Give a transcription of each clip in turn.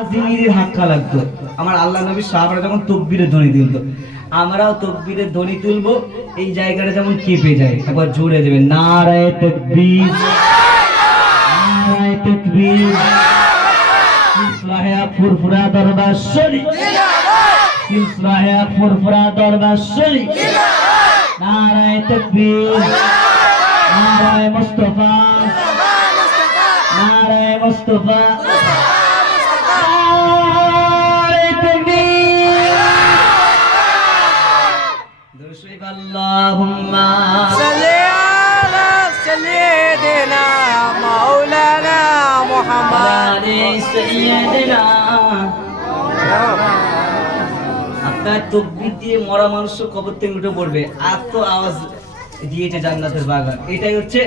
আজিমিরের হাক্কা লাগতো। আমার আল্লাহ নবী সাহাবারা যখন তাকবীরের ধ্বনি তুলতো, আমরাও তাকবীরের ধ্বনি তুলবো, এই জায়গাটা যেমন কেঁপে যায়। একবার জোরে দেবেন, নারায়ে তাকবীর, নারায়ে তাকবীর। সিলসিলাহে ফুরফুরা দরবার শরীফ, সিলসিলাহে ফুরফুরা দরবার শরীফ। নারায়ে তাকবীর, নারায়ে মুস্তাফা, নারায়ে মুস্তাফা। اللهم صل على سيدنا مولانا محمد سيدنا। আপনার তাকবীর দিয়ে মরা মানুষ কবর থেকে উঠে পড়বে, আর তো আওয়াজ দিয়েছে জান্নাতের বাগান। এটাই হচ্ছে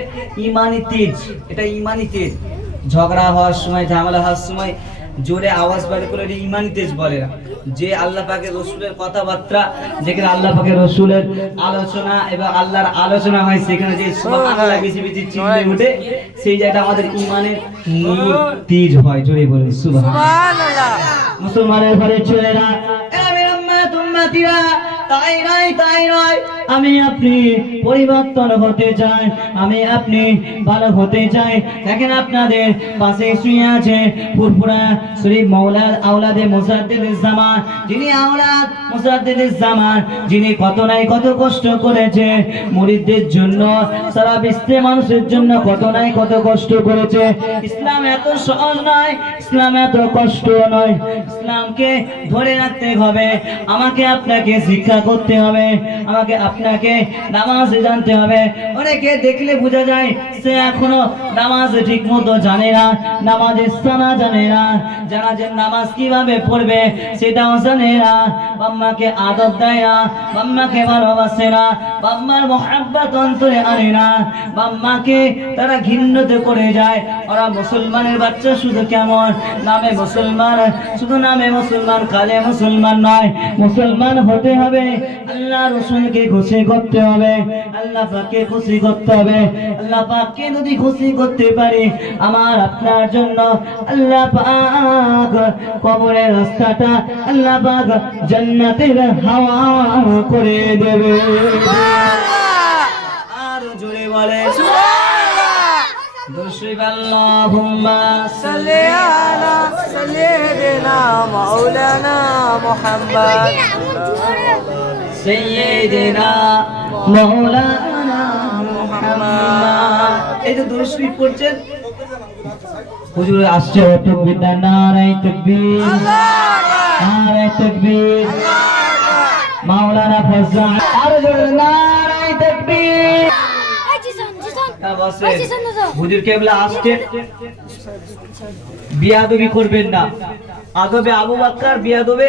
ঈমানি তেজ, এটা ঈমানি তেজ। ঝগড়া হওয়ার সময়, ঝামেলা হওয়ার সময় জোরে আওয়াজ বের করে ঈমানি তেজ বলে না। যে আল্লাহ পাকের রসুলের কথাবার্তা, যেখানে আল্লাহ পাকের রসুলের আলোচনা এবং আল্লাহর আলোচনা হয়, সেখানে যে সুবহানাল্লাহ বেশি বেশি চিল্লে উঠে, সেই জায়গাটা আমাদের ঈমানের নূর তেজ হয়। জোরে বলুন সুবহানাল্লাহ। মুসলমানের ঘরে ছেলেরা, উম্মতিরা, তাই নয়, আমি আপনি পরিবর্তন হতে চাই, আমি আপনি ভালো হতে চাই। দেখেন আপনাদের পাশে শুয়ে আছে ফুরফুরা শরীফ মাওলাদ আওলাদে মুজাদ্দিদুজ জামান, যিনি আওলাদ মুজাদ্দিদুজ জামান, যিনি কত নাই কত কষ্ট করেছে মুরিদদের জন্য, সারা বিশ্বের মানুষের জন্য কত নাই কত কষ্ট করেছে। ইসলাম এত সহজ নয়, ইসলাম এত কষ্ট নয়। ইসলামকে ধরে রাখতে হবে, আমাকে আপনাকে শিক্ষা করতে হবে, আমাকে আপনাকে নামাজ জানতে হবে। অনেকে দেখলে বোঝা যায় সে এখনো নামাজ ঠিক মতো জানে না, নামাজের সানা জানে না, জানাজার নামাজ কিভাবে পড়বে সেটাও জানে না, বাম্মাকে আদব দেয় না, বাম্মাকে ভালোবাসে না, বাম্মার মহব্বত অন্তরে আনে না, বাম্মাকে তারা ঘৃণ্যতে করে যায়। ওরা মুসলমানের বাচ্চা শুধু কেমন নামে মুসলমান, শুধু নামে মুসলমান, কালে মুসলমান নয়। মুসলমান হতে হবে, আল্লাহ রসুলকে খুশি করতে হবে, আল্লাহ পাককে খুশি করতে হবে। আল্লাহ পাককে যদি খুশি করতে পারি, আমার আপনার জন্য আল্লাহ পাক কবরের রাস্তাটা আল্লাহ পাক জান্নাতের হাওয়া করে দেবে। আর জোরে বলে আল্লাহুম্মা صل على سيدنا مولانا محمد সাইয়্যিদিনা মাওলানা মুহাম্মদ। এই যে দুরূদ শরীফ পড়ছেন, হুজুর আসছে তাকবীর, নারায়ে তাকবীর, নারায়ে তাকবীর। মাওলানা ফজল আর জোরে নারায়ে তাকবীর। হুজুর কেবলা আসছে, বিয়াদবি করবেন না, আদবে আবু বকর, বিয়াদবে